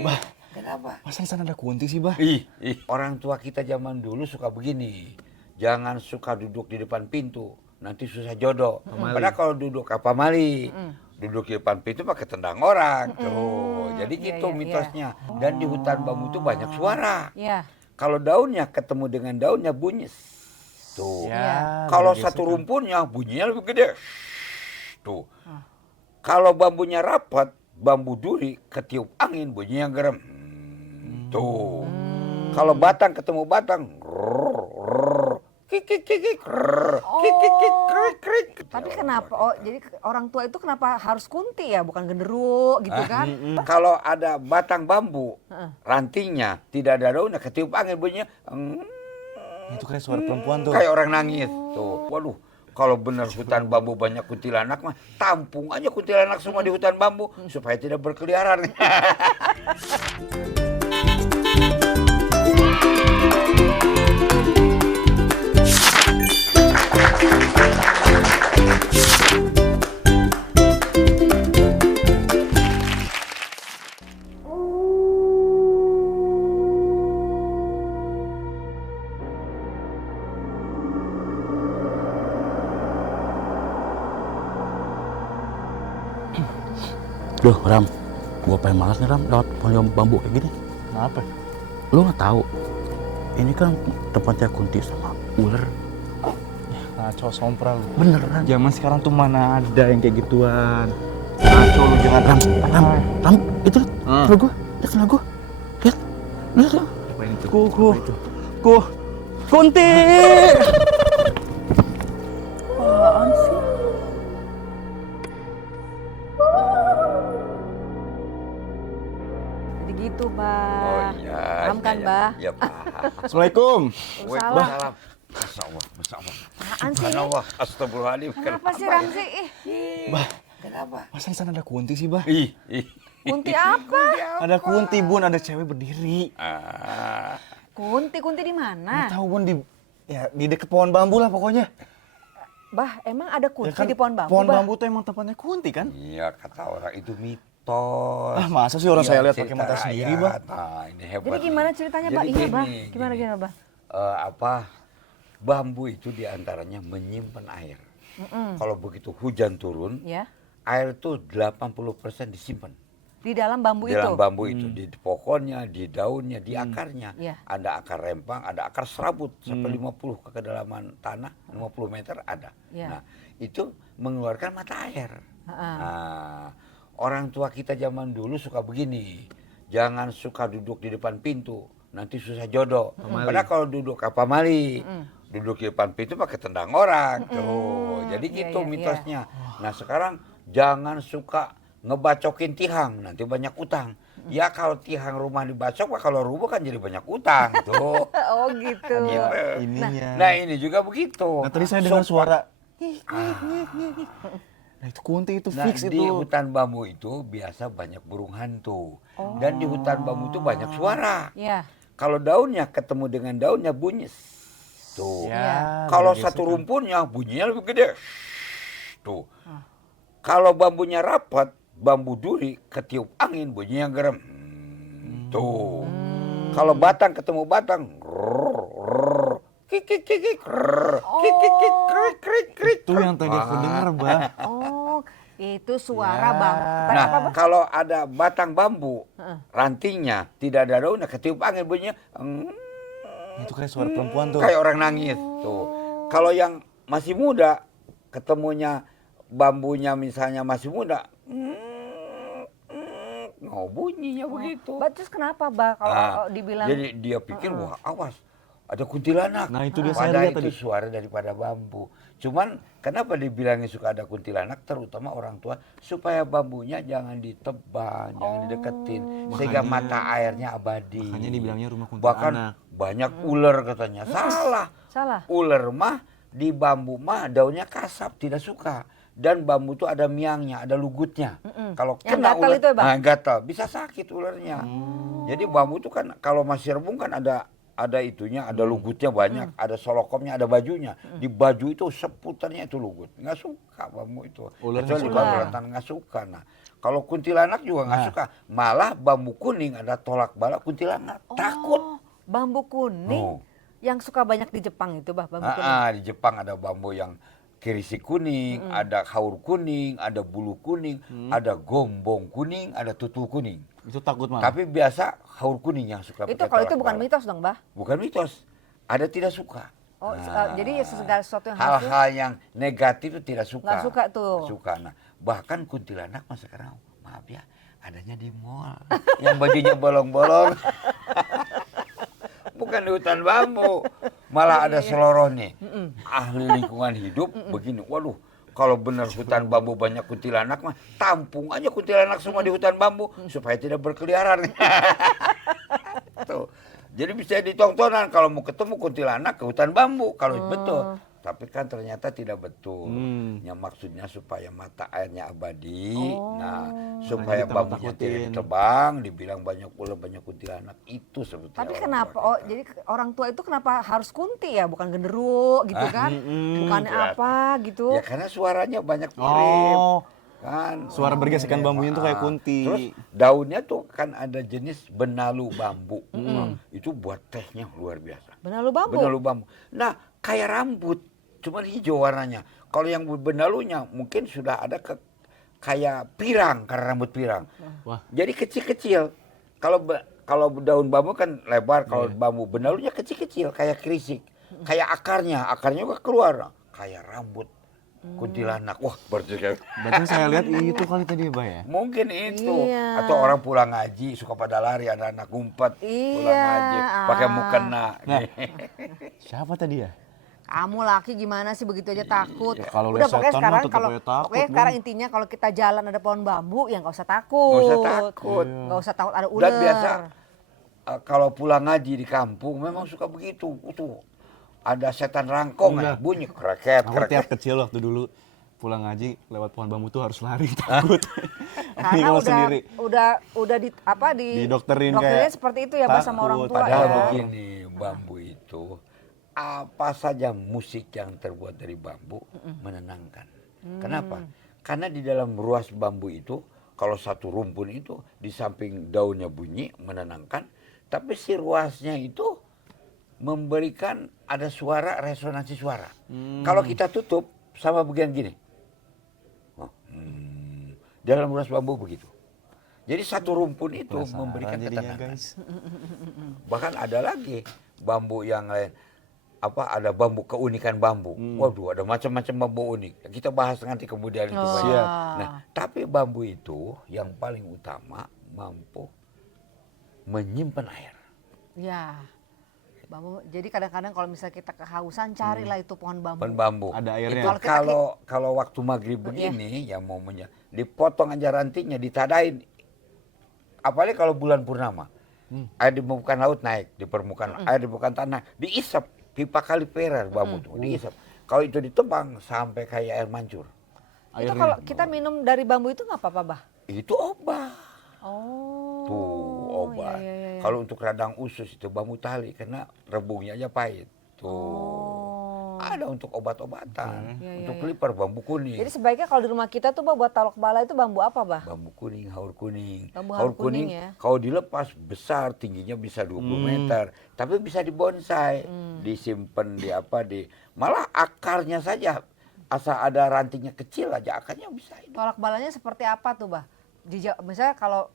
Bah, Kenapa? masa di sana ada kunti sih, Bah? Orang tua kita zaman dulu suka begini. Jangan suka duduk di depan pintu, nanti susah jodoh. Padahal kalau duduk apa mali, duduk di depan pintu pakai tendang orang. Tuh, jadi gitu mitosnya. Dan di hutan bambu itu banyak suara. Iya. Kalau daunnya ketemu dengan daunnya bunyi. Tuh. Ya, Kalau biasa satu kan. rumpunnya bunyinya lebih gede. Tuh. Kalau bambunya rapat, bambu duri ketiup angin bunyinya gerem. Tuh. Kalau batang ketemu batang, kik, Tapi kenapa? Oh, jadi orang tua itu kenapa harus kunti ya, bukan genderuwo gitu kan? Kalau ada batang bambu, rantingnya tidak ada daunnya, ketiup angin bunyinya, Itu kayak suara perempuan tuh. kayak orang nangis. Tuh, waduh. Kalau benar hutan bambu banyak kuntilanak mah, tampung aja kuntilanak semua di hutan bambu supaya tidak berkeliaran. Duh, Ram, gua pengen malas nih, Ram, lewat pohon bambu kayak gini. Kenapa? Lu nggak tahu? Ini kan tempatnya kunti sama ular. Ngaco sompral lu. Bener, Ram. Zaman sekarang tuh mana ada yang kayak gituan. Ngaco lu jangan Ram, itu lihat gua, lihat gua. Lihat, lihat. Apain itu? Kunti! Apaan sih? Jadi gitu, Bah. Paham kan, Bah? Ya, paham. Assalamualaikum. Waalaikumsalam. Masya Allah, Masya Allah. Apaan sih? Subhanallah, astagfirullahaladzim. Kenapa sih Ramzi? Bah, Kenapa? masa di sana ada kunti sih, Bah? Kunti apa? Ada kunti, Bun, ada cewek berdiri. Kunti di Nggak mana? tahu, Bun, di deket pohon bambu lah pokoknya. Bah, emang ada kunti Ya kan, di pohon bambu, pohon Bah? bambu tuh emang tempatnya kunti kan? Iya, kata orang itu mitos. Ah, masa sih orang saya lihat pakai cerita mata sendiri, rakyat. Bah? Nah, ini hebat. Jadi gimana ceritanya, Bah? Jadi Iya, Bah. gini, Gimana, Bah? Bambu itu diantaranya menyimpan air. Kalau begitu hujan turun, Ya. air itu 80% disimpan. Di dalam bambu Di itu? dalam bambu itu, di pohonnya, di daunnya, di akarnya. Iya. Ada akar rempang, ada akar serabut sampai 50 ke kedalaman tanah, 50 meter ada. Iya. Nah, itu mengeluarkan mata air. Ha-ha. Nah, orang tua kita zaman dulu suka begini. Jangan suka duduk di depan pintu, nanti susah jodoh. Padahal kalau duduk apa mali, duduk di depan pintu pakai tendang orang. Tuh, jadi Iya, gitu iya, iya. mitosnya. Nah, sekarang jangan suka ngebacokin tiang, nanti banyak utang. Ya kalau tiang rumah dibacok, kalau rubuh kan jadi banyak utang tuh. Oh gitu. Ininya. Nah ini juga begitu. Nah, tadi saya dengar suara. Ah. Nah, itu kunti itu Nah, fix di itu. hutan bambu itu biasa banyak burung hantu. Dan di hutan bambu itu banyak suara. Iya. Kalau daunnya ketemu dengan daunnya bunyi. Tuh. Ya, Kalau biasa satu kan. rumpunnya bunyinya lebih gede. Tuh. Kalau bambunya rapat, bambu duri ketiup angin bunyinya gerem. Tuh. Kalau batang ketemu batang, kik, Itu yang tadi aku dengar, Bah. Oh, itu suara bambu. Nah, kalau ada batang bambu, rantingnya tidak ada daunnya, ketiup angin bunyinya, Itu kayak suara perempuan tuh. kayak orang nangis. Tuh. Kalau yang masih muda, ketemunya bambunya misalnya masih muda, bunyinya begitu. Bah, terus kenapa, Bah, kalau Ah, dibilang jadi dia pikir wah awas ada kuntilanak. Nah, itu dia saya Padahal lihat itu tadi. suara daripada bambu. Cuman kenapa dibilangnya suka ada kuntilanak, terutama orang tua, supaya bambunya jangan ditebang, jangan dideketin, sehingga mata airnya abadi. Makanya dibilangnya rumah Bahkan kuntilanak. banyak ular katanya. Salah. salah? Ular mah di bambu mah daunnya kasap, tidak suka. Dan bambu itu ada miangnya, ada lugutnya. Kalau Yang kena gatal ular, itu ya, Bang? nah, gatal, bisa sakit ularnya. Jadi bambu itu kan kalau masih rebung kan ada itunya, ada lugutnya banyak, ada solokomnya, ada bajunya. Di baju itu seputarnya itu lugut. Nggak suka bambu itu. Ular Kecuali nggak kalau suka. berantan nggak suka. Nah, Kalau kuntilanak juga nggak Nah. suka. Malah bambu kuning ada tolak bala kuntilanak. Takut. Bambu kuning Oh. yang suka banyak di Jepang itu bah, bambu kuning. Di Jepang ada bambu yang kirisi kuning, ada haur kuning, ada bulu kuning, ada gombong kuning, ada tutul kuning. Itu takut malah. Tapi biasa haur kuning yang suka Itu pakai kalau itu tolak bukan bala. mitos dong, bah. Bukan mitos. Ada tidak suka. Oh, jadi segala sesuatu yang harus hal-hal yang negatif itu tidak suka. nggak suka tuh. Nggak suka. Nah, bahkan kuntilanak masa sekarang, maaf ya, adanya di mall. Yang bajunya bolong-bolong. Bukan di hutan bambu. Malah ada seloroh nih. Ahli lingkungan hidup begini. Waduh, kalau benar hutan bambu banyak kuntilanak mah tampung aja kuntilanak semua di hutan bambu supaya tidak berkeliaran. Tuh. Jadi bisa ditontonan kalau mau ketemu kuntilanak ke hutan bambu kalau betul. Tapi kan ternyata tidak betul. Yang maksudnya supaya mata airnya abadi. Nah, supaya kita bambunya takutin. tidak ditebang, dibilang banyak ular, banyak kuntilanak. Itu sebetulnya. Tapi orang kenapa? tua Oh, kita. jadi orang tua itu kenapa harus kunti ya, bukan genderuwo gitu kan? Bukannya Ya. apa gitu? Ya karena suaranya banyak mirip. Oh, Kan suara bergesekan bambunya tuh kayak kunti. Terus daunnya tuh kan ada jenis benalu bambu. Itu buat tehnya luar biasa. Benalu bambu. Benalu bambu. Nah, kayak rambut, cuman hijau warnanya. Kalau yang benalunya mungkin sudah ada kayak pirang, karena rambut pirang. Wah. Jadi kecil-kecil. Kalau daun bambu kan lebar, kalau bambu benalunya kecil-kecil kayak krisik. Kayak akarnya juga keluar kayak rambut kuntilanak. Wah, berarti kayak Berarti saya lihat itu kali tadi ya, Bah ya. mungkin itu. Iya. Atau orang pulang ngaji suka pada lari, ada anak ngumpet pulang Iya, ngaji pakai mukena. Nah. Siapa tadi ya? Kamu laki gimana sih begitu aja takut? Ya, kalau Udah lihat pokoknya setan mah sekarang tetep kalau aja takut, pokoknya Bang. sekarang intinya kalau kita jalan ada pohon bambu ya nggak usah takut. Nggak usah takut. Nggak usah takut ada ular. Dan biasa kalau pulang ngaji di kampung memang suka begitu. Tuh ada setan rangkong Enggak. bunyi kreket Aku tiap kreket. kecil waktu dulu pulang ngaji lewat pohon bambu tuh harus lari takut. Karena Apalagi kalau sendiri. udah di apa Didokterin doktrinnya kayak seperti itu ya Bah, sama takut. orang tua Padahal ya. begini, bambu itu apa saja musik yang terbuat dari bambu menenangkan. Kenapa? Karena di dalam ruas bambu itu kalau satu rumpun itu di samping daunnya bunyi menenangkan, tapi si ruasnya itu memberikan ada suara, resonansi suara. Kalau kita tutup sama bagian gini. Dalam ruas bambu begitu. Jadi satu rumpun itu Penasaran memberikan jadinya, ketenangan. guys. Bahkan ada lagi bambu yang lain. Ada bambu keunikan bambu. Waduh, ada macam-macam bambu unik. Kita bahas nanti kemudian itu banyak. Siap. Nah, tapi bambu itu yang paling utama mampu menyimpan air. Ya. Bambu. Jadi kadang-kadang kalau misalnya kita kehausan carilah itu pohon bambu. Pohon bambu. Ada airnya. Itu Kalau kita- kalau waktu maghrib begini yang mau dipotong aja rantingnya, ditadain. Apalagi kalau bulan purnama. Air di permukaan laut naik, di permukaan air di permukaan tanah diisap pipa kaliperer bambu tuh diisap. Kalau itu ditebang sampai kayak air mancur. Itu Airnya. kalau kita minum dari bambu itu nggak apa-apa, Bah? Itu obat. Oh. Tuh obat. Iya, iya, iya. Kalau untuk radang usus itu bambu tali karena rebungnya aja pahit. Tuh. Oh. Ada untuk obat-obatan. Iya, iya, Untuk iya. kelipar bambu kuning. Jadi sebaiknya kalau di rumah kita tuh Bah, buat talok bala itu bambu apa, Bah? Bambu kuning, haur kuning. Bambu Haur haur kuning kuning ya. kalau dilepas besar, tingginya bisa 20 meter. Tapi bisa dibonsai, disimpan malah akarnya saja. Asal ada rantingnya kecil aja akarnya bisa hidup. Tolak balanya seperti apa tuh, Bah? Misalnya kalau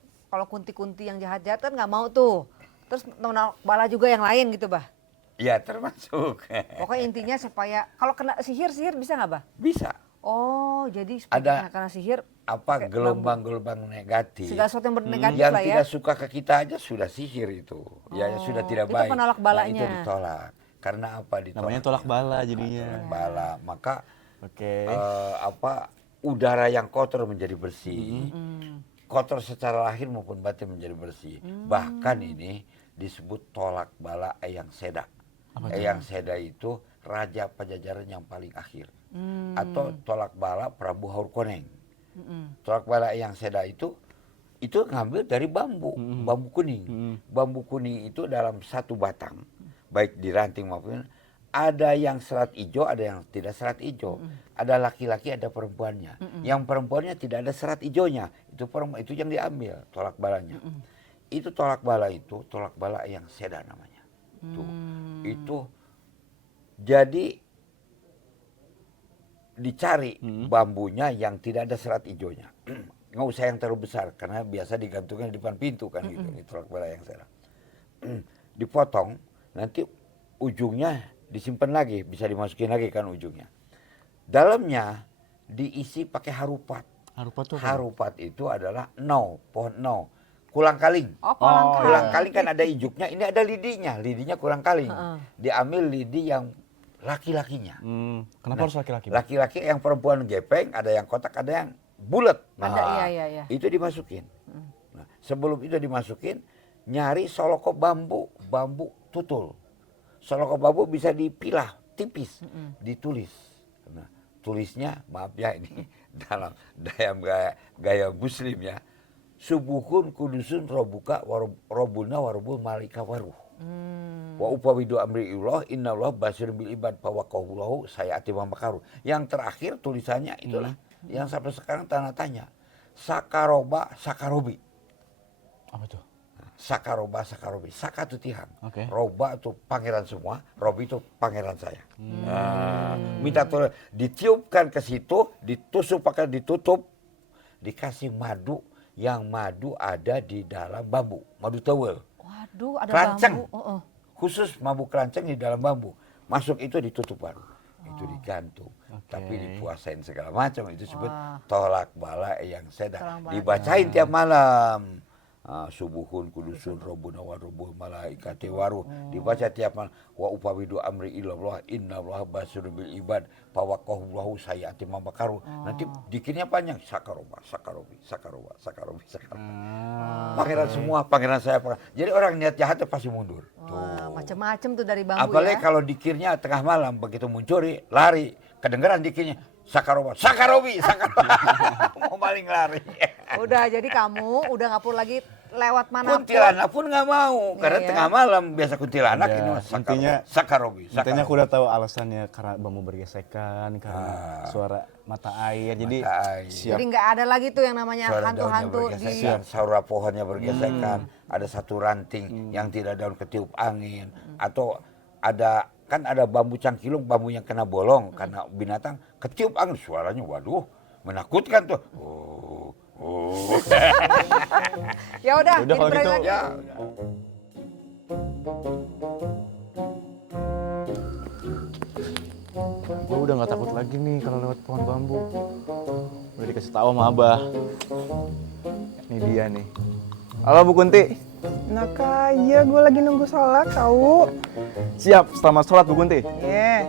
kunti-kunti yang jahat-jahat kan nggak mau tuh. Terus tolak bala juga yang lain gitu, Bah? Ya termasuk. Pokoknya intinya supaya kalau kena sihir bisa nggak, Bah? Bisa. Oh, jadi supaya Ada nggak kena sihir Apa pakai gelombang-gelombang negatif. segala sesuatu yang bernegatif Yang lah ya. tidak suka ke kita aja sudah sihir itu. Ya sudah tidak itu baik. penolak Nah, balanya. itu ditolak. Karena apa ditolak? Namanya tolak bala jadinya. Tolak bala. Maka Oke. udara yang kotor menjadi bersih. Kotor secara lahir maupun batin menjadi bersih. Bahkan ini disebut tolak bala Eyang Seda. Eyang Seda itu raja Pajajaran yang paling akhir. Atau tolak bala Prabu Haurkoneng. Tolak bala Eyang Seda itu ngambil dari bambu, bambu kuning. Bambu kuning itu dalam satu batang, baik di ranting maupun ada yang serat hijau, ada yang tidak serat hijau. Ada laki-laki, ada perempuannya. Yang perempuannya tidak ada serat hijaunya. Itu yang diambil tolak balanya. Itu tolak bala yang sedan namanya. Itu jadi dicari bambunya yang tidak ada serat hijaunya. Nggak usah yang terlalu besar karena biasa digantungkan di depan pintu kan gitu. Ini tolak bala yang sedan. Dipotong, nanti ujungnya disimpan lagi, bisa dimasukin lagi kan ujungnya. Dalamnya diisi pakai harupat. Harupat tuh apa? Harupat itu adalah pohon kulang kaling. Oh, kolang kaling. Kulang kaling kan ada ijuk,nya, ini ada lidinya kulang kaling. Diambil lidi yang laki-lakinya. Kenapa harus laki-laki? Laki-laki, yang perempuan gepeng, ada yang kotak, ada yang bulat. Ada, iya. Itu dimasukin. Nah, sebelum itu dimasukin, nyari soloko bambu tutul. Soloko bambu bisa dipilah tipis, ditulis. Nah, tulisnya, maaf ya ini dalam gaya muslim ya. Subuhun kudusun robuka robuna warubul malika waruh. Wa upawidu amri illah innallah basir bil ibad fawaqahulahu sayati makaruh. Yang terakhir tulisannya itulah yang sampai sekarang tanda tanya. Sakarobi. Apa tuh? Sakarobi. Saka itu Tuhan. Oke. Roba itu pangeran semua, Robi itu pangeran saya. Minta tolong ditiupkan ke situ, ditutup, dikasih madu, yang madu ada di dalam bambu, madu tawel. Waduh, ada Keranceng. bambu. Khusus mabuk keranceng di dalam bambu. Masuk itu ditutup baru. Itu digantung. Tapi dipuasain segala macam. Itu disebut tolak bala yang sedang. Dibacain tiap malam. Subuhun kudusun robuna warubul malaikati waruh. Dibaca tiap malam. Wa upawidu amri ilallah innallaha basirun bil ibad fawaqahulahu sayati makaruh. Nanti dikirnya panjang. Sakarobi. Pangeran semua, pangeran saya. Jadi orang niat jahat pasti mundur. Macam-macam tuh dari bambu. Apalagi ya. kalau dikirnya tengah malam begitu mencuri, lari, kedengeran dikirnya Sakarobi. Mau maling lari. Udah, jadi kamu udah nggak perlu lagi lewat mana Kuntilanak pun nggak mau, karena Iya. tengah malam biasa kuntilanak ini mas Sakarobi. Intinya aku udah tahu alasannya karena bambu bergesekan, karena suara mata air. Jadi siap. Jadi nggak ada lagi tuh yang namanya Suara daunnya hantu-hantu di bergesekan, saura pohonnya bergesekan, ada satu ranting yang tidak daun ketiup angin, atau ada bambu cangkilung, bambu yang kena bolong karena binatang ketiup angin, suaranya waduh menakutkan tuh. Ya udah, Udah kalau gitu. Ya. Gue udah nggak takut lagi nih kalau lewat pohon bambu. Udah dikasih tahu sama Abah. Ini dia nih. Halo Bu Kunti. Nah kaya gue lagi nunggu sholat tahu. Siap, selamat sholat Bu Kunti. Yeah.